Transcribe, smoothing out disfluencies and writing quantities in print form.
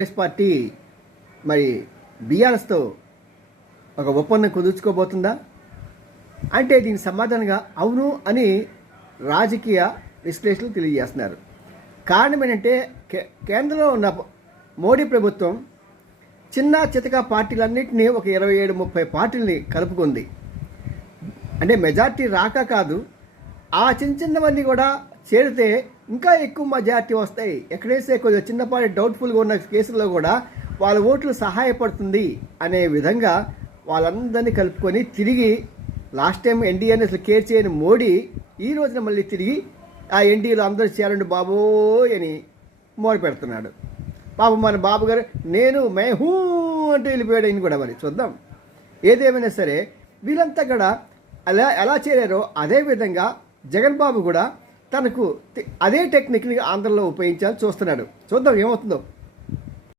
Congress party మరి బీఆర్ఎస్తో ఒక ఒప్పందం కుదుర్చుకోబోతుందా అంటే దీనికి సమాధానంగా అవును అని రాజకీయ విశ్లేషకులు తెలియజేస్తున్నారు. కారణం ఏంటంటే కేంద్రంలో ఉన్న మోడీ ప్రభుత్వం చిన్న చితక పార్టీలన్నింటినీ ఒక 27-30 పార్టీలని కలుపుకుంది. అంటే మెజార్టీ రాక కాదు, ఆ చిన్నవన్నీ కూడా చేరితే ఇంకా ఎక్కువ మెజార్టీ వస్తాయి. ఎక్కడైతే కొంచెం చిన్నపాటి డౌట్ఫుల్గా ఉన్న కేసుల్లో కూడా వాళ్ళ ఓట్లు సహాయపడుతుంది అనే విధంగా వాళ్ళందరినీ కలుపుకొని తిరిగి లాస్ట్ టైం ఎన్డీఏని అసలు కేర్ చేయని మోడీ ఈ రోజున మళ్ళీ తిరిగి ఆ ఎన్డీఏలో అందరూ చేరండి బాబోయ్ అని మోడి పెడుతున్నాడు. పాపం మన బాబు గారు నేను మేహూ అంటూ వెళ్ళిపోయాడు. ఆయన కూడా మరి చూద్దాం. ఏదేమైనా సరే వీళ్ళంతా కూడా ఎలా చేరారో అదేవిధంగా జగన్ బాబు కూడా తనకు అదే టెక్నిక్ని ఆంధ్రలో ఉపయోగించాలని చూస్తున్నాడు. చూద్దాం ఏమవుతుందో.